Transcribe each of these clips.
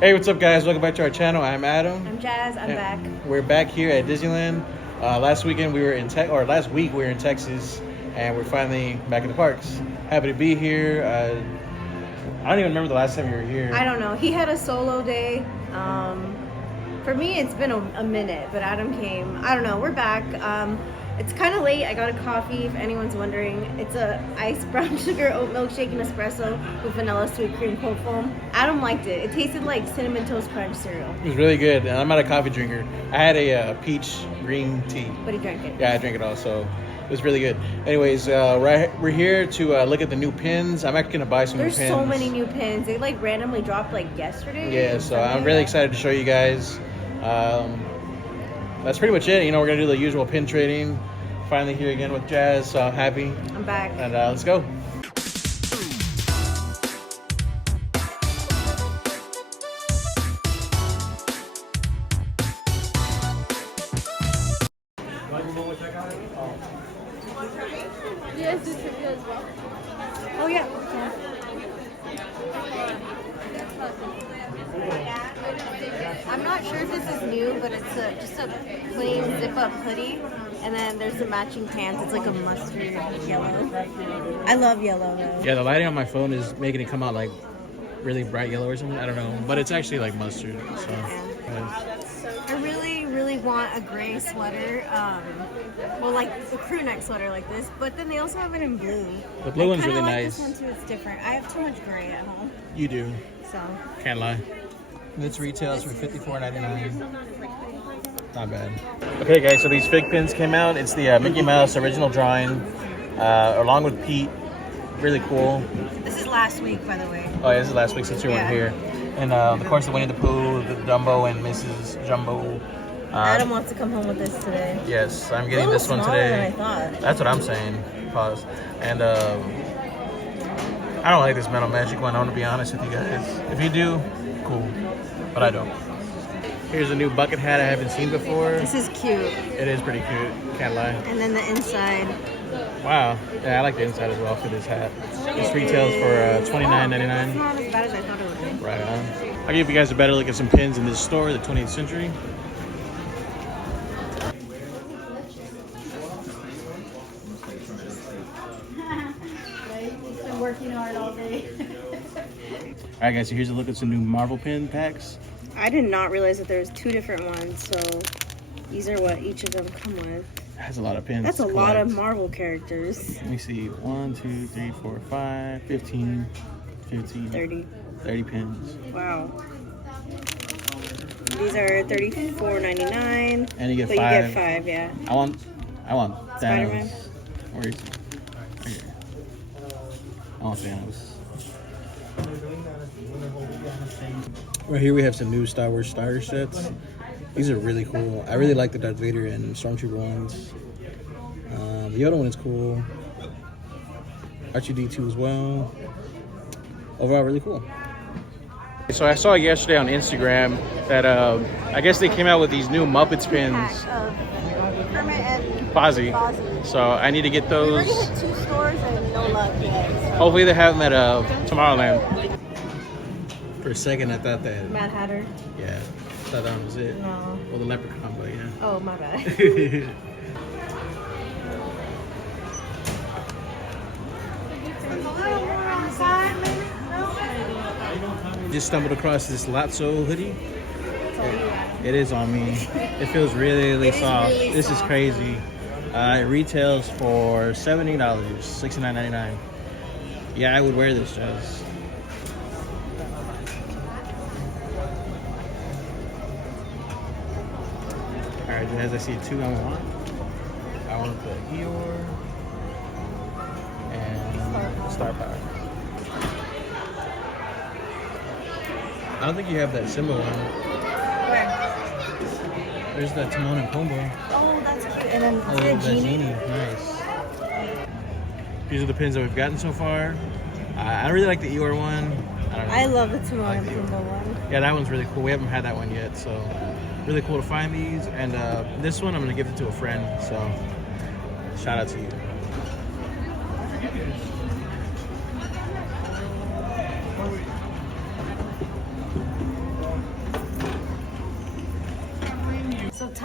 Hey, what's up, guys? Welcome back to our channel. I'm Adam. I'm Jazz. I'm back. We're back here at Disneyland. Last week we were in Texas, and we're finally back in the parks. Happy to be here. I don't even remember the last time you were here. I don't know. He had a solo day. For me, it's been a minute, but Adam came. I don't know. We're back. It's kind of late. I got a coffee, if anyone's wondering. It's a iced brown sugar oat milkshake and espresso with vanilla sweet cream cold foam. Adam liked it. It tasted like Cinnamon Toast Crunch cereal. It was really good, and I'm not a coffee drinker. I had a peach green tea. But he drank it. Yeah, I drank it all, so it was really good. Anyways, we're here to look at the new pins. I'm actually gonna buy some There's new pins. so many new pins. They like randomly dropped like yesterday. Yeah, so I'm really excited to show you guys. That's pretty much it. You know, we're gonna do the usual pin trading. Finally here again with Jazz, so I'm happy. I'm back. And let's go. You guys do trivia as well? Oh yeah. I'm not sure if this is new, but it's just a plain zip-up hoodie, and then there's the matching pants. It's like a mustard yellow. I love yellow though. Yeah, the lighting on my phone is making it come out like really bright yellow or something. I don't know, but it's actually like mustard. So. I really want a gray sweater. Well, like a crew neck sweater like this, but then they also have it in blue. The blue one's I really like nice. This one too. It's different. I have too much gray at home, You do. so. Can't lie. This retails for $54.99. Not bad. Okay, guys, so these fig pins came out. It's the Mickey Mouse original drawing, along with Pete. Really cool. This is last week, by the way. Oh, yeah, this is last week since you weren't here. And of course, the Winnie the Pooh, the Dumbo, and Mrs. Jumbo. Adam wants to come home with this today. Yes, I'm getting this one smaller today. than I thought. That's what I'm saying. Pause. And I don't like this Metal Magic one. I want to be honest with you guys. If you do, cool. But I don't. Here's a new bucket hat I haven't seen before. This is cute. It is pretty cute. Can't lie. And then the inside. Wow. Yeah, I like the inside as well for this hat. This retails for $29.99. It's not as bad as I thought it would be. Right on. I'll give you guys a better look at some pins in this store, the 20th century. He's been working hard all day. Alright guys, so here's a look at some new Marvel pin packs. I did not realize that there's two different ones, so these are what each of them come with. It has a lot of pins. That's a to lot of collect. Marvel characters. Let me see. 1, 2, 3, 4, 5, 15, 30 pins. Wow. These are $34.99. And you get but 5. You get 5, yeah. I want Spider-Man? Thanos. Where is he? Right here. I want Thanos. Right here we have some new Star Wars starter sets. These are really cool. I really like the Darth Vader and Stormtrooper ones. The Yoda one is cool. R2-D2 as well. Overall, really cool. So I saw yesterday on Instagram that I guess they came out with these new Muppets pins. Pack of Kermit and Fozzie. Fozzie. So I need to get We those. already hit 2 stores and no luck yet. So. Hopefully they have them at Tomorrowland. For a second, I thought that. Mad Hatter? Yeah, I thought that was it. No. Well, the leprechaun, but yeah. Oh, my bad. Just stumbled across this Lotso hoodie. It is on me. It feels really soft. really This is soft. crazy. It retails for $70, $69.99. Yeah, I would wear this, Jazz. Alright, Jazz, I see 2 I want. I want the Eeyore and Star Power. I don't think you have that Simba one. Where? There's that Timon and Pumbaa. Oh, that's cute. And then Oh, is it that Genie? Nice. These are the pins that we've gotten so far. I really like the Eeyore one. I don't know. I love the Timon I like and the Eeyore. Pumbaa one. Yeah, that one's really cool. We haven't had that one yet, so really cool to find these. And this one, I'm gonna give it to a friend. So shout out to you.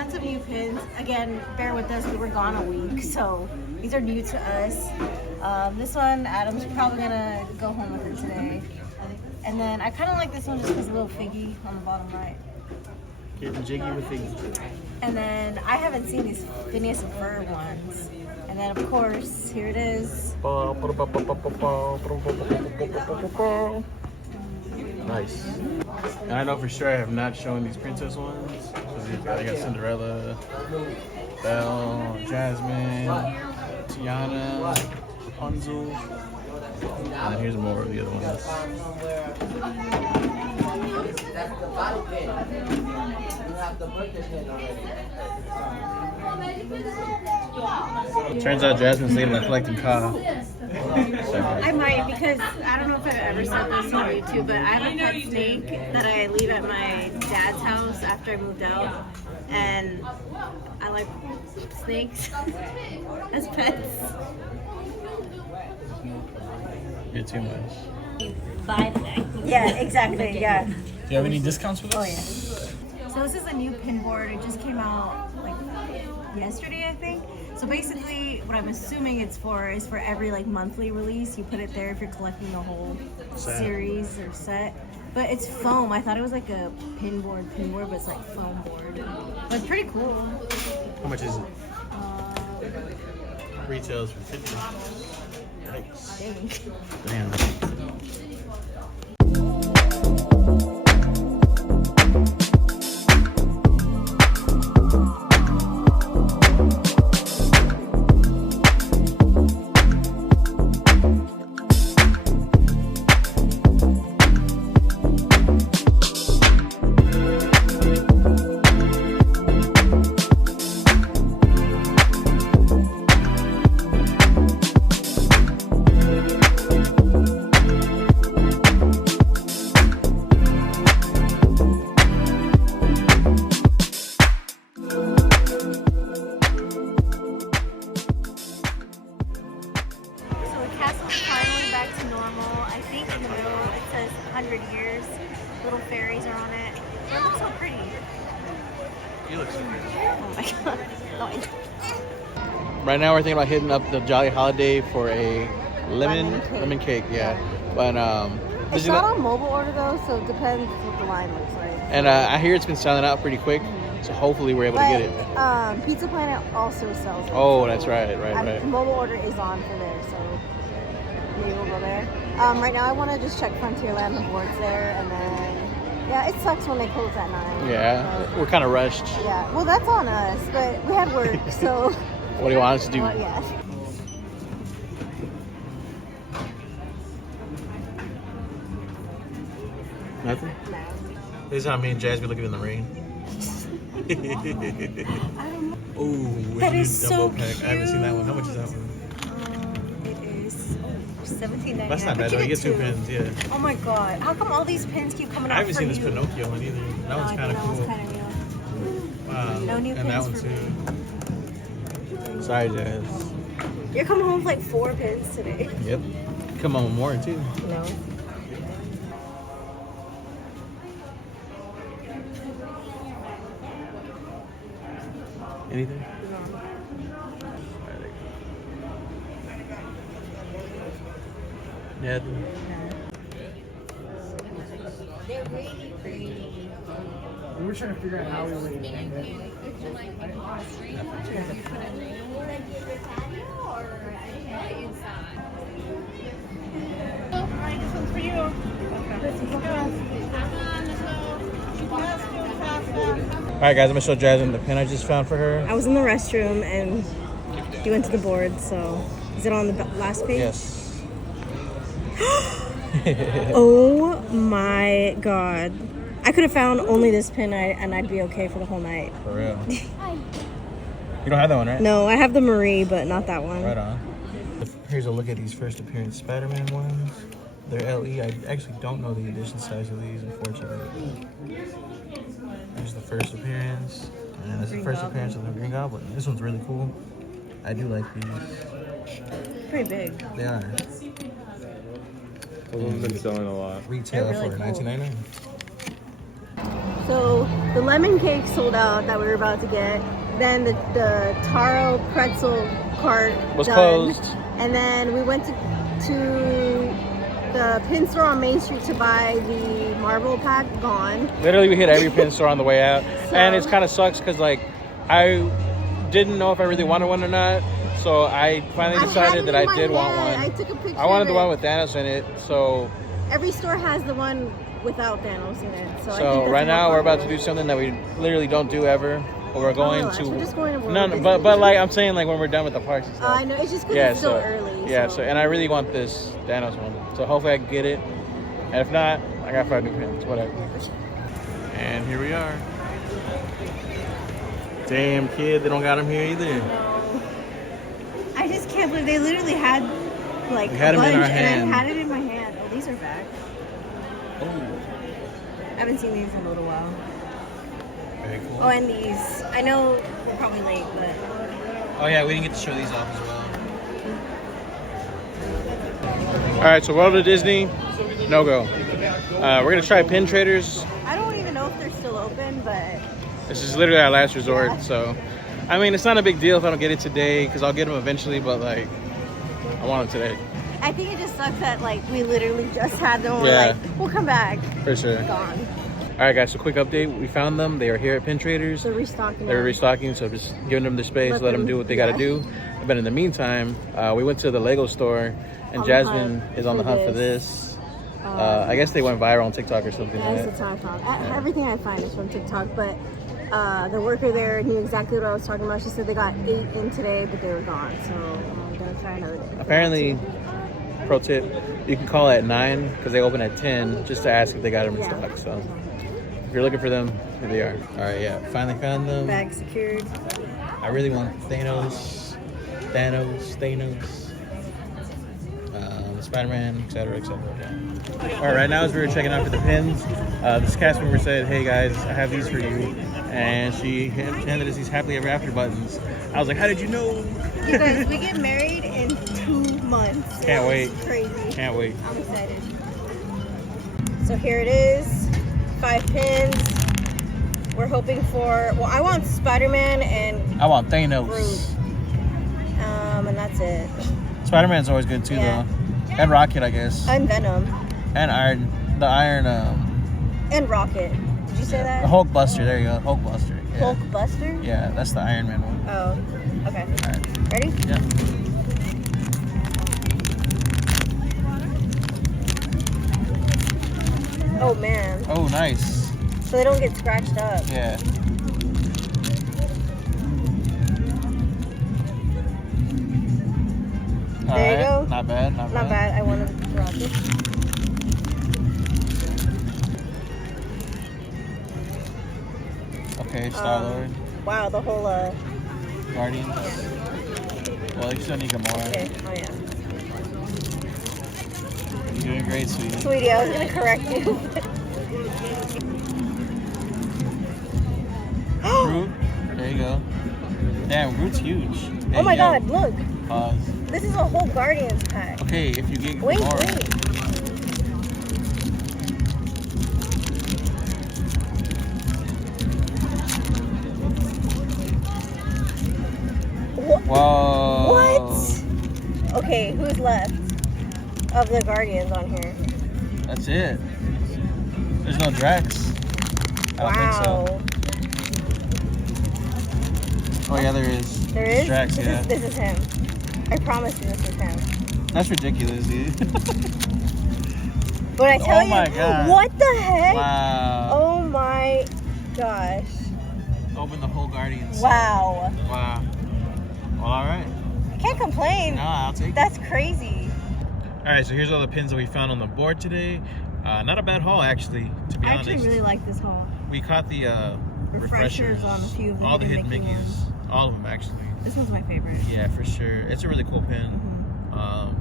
tons of new pins. Again, bear with us, we were gone a week, so these are new to us. This one, Adam's probably gonna go home with it today. And then I kind of like this one just because a little figgy on the bottom right. Getting jiggy with these. And then I haven't seen these Phineas and Ferb ones. And then of course, here it is. Nice. And I know for sure I have not shown these princess ones. I got Cinderella, Belle, Jasmine, Tiana, Rapunzel. And then here's more of the other ones. Turns out Jasmine's late at collecting car. I might, because I don't know if I've ever said this on YouTube, but I have a pet snake that I leave at my dad's house after I moved out. And I like snakes as pets. You're too much. Buy the neck. Yeah, exactly. Yeah. Do you have any discounts with us? Oh yeah. So this is a new pin board. It just came out like yesterday, I think. So basically, what I'm assuming it's for is for every like monthly release. You put it there if you're collecting the whole series or set. But it's foam. I thought it was like a pin board, but it's like foam board. But it's pretty cool. How much is it? Retails for $50. Nice. Damn. Little fairies are on it. They look so pretty. You look so pretty. Oh my god. No, Right now we're thinking about hitting up the Jolly Holiday for a lemon cake. Yeah. But it's not on mobile order though, so it depends what the line looks like. And I hear it's been selling out pretty quick, so hopefully we're able to get it. Pizza Planet also sells it. Oh, so that's right. Mobile order is on for there, so maybe we'll go there. Right now I want to just check Frontierland, the board's there, and then yeah, it sucks when they close at 9. Yeah, we're kind of rushed. Yeah, well that's on us, but we had work, so. What do you want us to do? Well, yeah. Nothing? No. This is how me and Jazz be looking in the rain. I don't know. Oh, That is so pack. I haven't seen that one. How much is that one? It is $17.99. That's not bad though. You get 2 pins, yeah. Oh my god. How come all these pins keep coming out? I haven't for seen this you? Pinocchio one either. That one's kind of That cool. one's kind of new. Wow. No new And that one pins for too. Sorry, Jazz. You're coming home with like 4 pins today. Yep. Come on with more too. No. Anything? Yeah. We were trying to figure out how we would name it. Alright guys, I'm gonna show Jasmine the pin I just found for her. I was in the restroom and you went to the board, so is it on the last page? Yes. Oh my god. I could have found only this pin and I'd be okay for the whole night. For real. You don't have that one, right? No, I have the Marie, but not that one. Right on. Here's a look at these first appearance Spider-Man ones. They're LE. I actually don't know the edition size of these, unfortunately. Here's the first appearance. And this is the first appearance of the Green Goblin. This one's really cool. I do like these. Pretty big. They are. Those have been selling a lot. Retail They're really for cool. $19.99. So the lemon cake sold out that we were about to get. Then the taro pretzel cart Was done. closed. And then we went to the pin store on Main Street to buy the marble pack. Gone. Literally, we hit every pin store on the way out, So- and it's kind of sucks because like I didn't know if I really wanted one or not. So I finally I had decided it that in I my did want head. one. I took a picture. I wanted of the it. one with Thanos in it. So Every store has the one without Thanos in it. So, I think so that's right now more we're about to popular. do something that we literally don't do ever. But we're going relax. to. We're just going to No, Disney. but like I'm saying, like when we're done with the parks and stuff. I know, it's just because Yeah, it's still so early. yeah, so and I really want this Thanos one. So hopefully I can get it. And if not, I got 5 new pins, whatever. And here we are. Damn kid, they don't got them here either. I just can't believe they literally had like We had a 'em in bunch our and hand. I had it in my hand. Oh, these are back. Oh, I haven't seen these in a little while. very cool. Oh, and these. I know we're probably late, but Oh yeah, we didn't get to show these off as well. All right, so World of Disney, no go. We're gonna try Pin Traders. I don't even know if they're still open. But This is literally our last resort, Yeah. so I mean it's not a big deal if I don't get it today because I'll get them eventually. But like, I want them today I think it just sucks that like we literally just had them. And Yeah. We're like, we'll come back. for sure. Gone. All right, guys. So quick update: we found them. They are here at Pin Traders. They're restocking. They're them. restocking, so just giving them their space, Let let them them- do what they got to yeah. do. But in the meantime, we went to the Lego store, and On the Jasmine hunt is on the for hunt for this. this. I guess they went viral on TikTok or something. That's Right? the time I found. Everything I find is from TikTok, but the worker there knew exactly what I was talking about. She said they got 8 in today, but they were gone. So I'm gonna try another day. Apparently, pro tip: you can call at 9 because they open at 10 just to ask if they got them in Yeah. stock. So if you're looking for them, here they are. All right, yeah, finally found them. Bag secured. I really want Thanos, Spider-Man, etc., etc. Yeah. All right, right now as we were checking out for the pins, this cast member said, "Hey guys, I have these for you," and she handed us these happily ever after buttons. I was like, "How did you know?" You guys, we get married in 2 months. Can't wait. It's crazy. Can't wait. I'm excited. So here it is, 5 pins. We're hoping for. Well, I want Spider-Man and I want Thanos. Groot. And that's it. Spider-Man's always good too, Yeah. though, and Rocket, I guess, And Venom. and Iron. The Iron. And Rocket. Did you say that? The Hulk Buster. There you go, Hulk Buster. Yeah. Hulk Buster? Yeah, that's the Iron Man one. Oh, okay. All right. Ready? Yeah. Oh man. Oh, nice. So they don't get scratched up. Yeah. There you go. Not bad. Not Not bad. I wanted Rocket. Okay, Star Lord, Wow, the whole Guardians. Well, you still need Gamora. okay. Oh yeah. You're doing great, sweetie. Sweetie, I was gonna correct you. Groot. There you go. Damn, Groot's huge. Hey, Oh my yo, god, look. Pause. This is a whole Guardians pack. Okay, if you get Wait, Gamora. wait. Whoa. What? Okay, who's left of the Guardians on here? That's it. There's no Drax. I don't Wow. think so. Oh yeah, there is. There is? Drax, this, yeah. this is him. I promise you this is him. That's ridiculous, dude. But I tell Oh you, my God. what the heck? Wow. Oh my gosh. Open the whole Guardians. Wow. Wow. Well, all right. I can't complain. No, I'll take it. That's crazy. All right, so here's all the pins that we found on the board today. Not a bad haul, actually, to be I honest. actually really like this haul. We caught the Refreshers on a few of the all the hidden Mickey Mickeys. ones. All of them, actually. This one's my favorite. Yeah, for sure. It's a really cool pin. Mhm.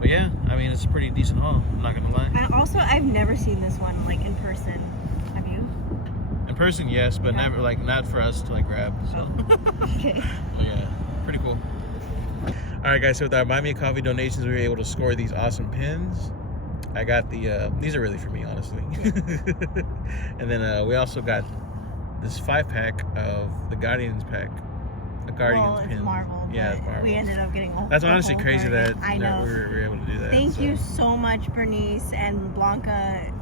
But yeah, I mean, it's a pretty decent haul. I'm not gonna lie. And also, I've never seen this one like in person. Have you? In person, yes, but Yeah. never like not for us to like grab. So, Okay. but yeah, pretty cool. All right, guys. So with our Buy Me a Coffee donations, we were able to score these awesome pins. I got the, these are really for me, honestly. And then we also got this 5-pack of the Guardians pack. A Guardians it's pin. Marvel. Yeah, it's Marvel. We ended up getting That's the honestly whole crazy Guardian. that I know. we were able to do that. Thank so. you so much, Bernice and Blanca,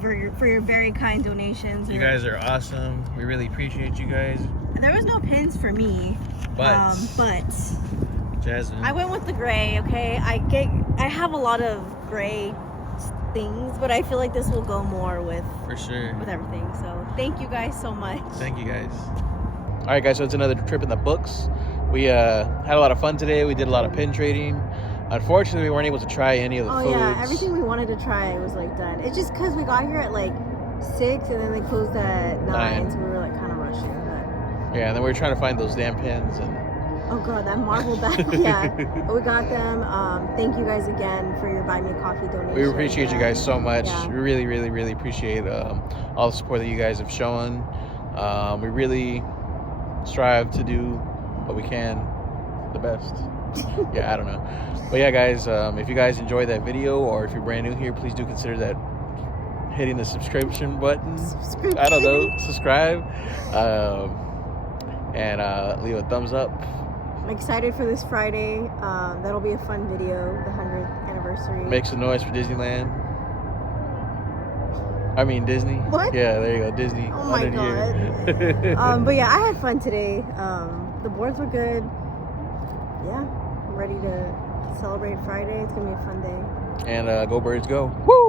for your very kind donations. You guys are awesome. We really appreciate you guys. There was no pins for me, But Jasmine, I went with the gray. Okay, I have a lot of gray things, but I feel like this will go more with for sure. everything. So thank you guys so much. Thank you guys. All right, guys. So it's another trip in the books. We had a lot of fun today. We did a lot of pin trading. Unfortunately, we weren't able to try any of the foods. Yeah, everything we wanted to try was like done. It's just because we got here at like 6 and then they closed at 9, so we were like kind of rushing. But yeah, and then we were trying to find those damn pins and. oh god, that Marvel bag. Yeah, but we got them. Thank you guys again for your Buy Me a Coffee donation. We appreciate you guys so much. Yeah. We really, really, really appreciate all the support that you guys have shown. We really strive to do what we can the best. Yeah, I don't know. But yeah, guys, if you guys enjoyed that video or if you're brand new here, please do consider that hitting the subscription button. I don't know, subscribe. And leave a thumbs up. I'm excited for this Friday. That'll be a fun video, the 100th anniversary. Make some noise for Disneyland. I mean Disney. What? Yeah, there you go, Disney. Oh my god. But yeah, I had fun today. The boards were good. Yeah, I'm ready to celebrate Friday. It's gonna be a fun day. And go Birds go. Woo!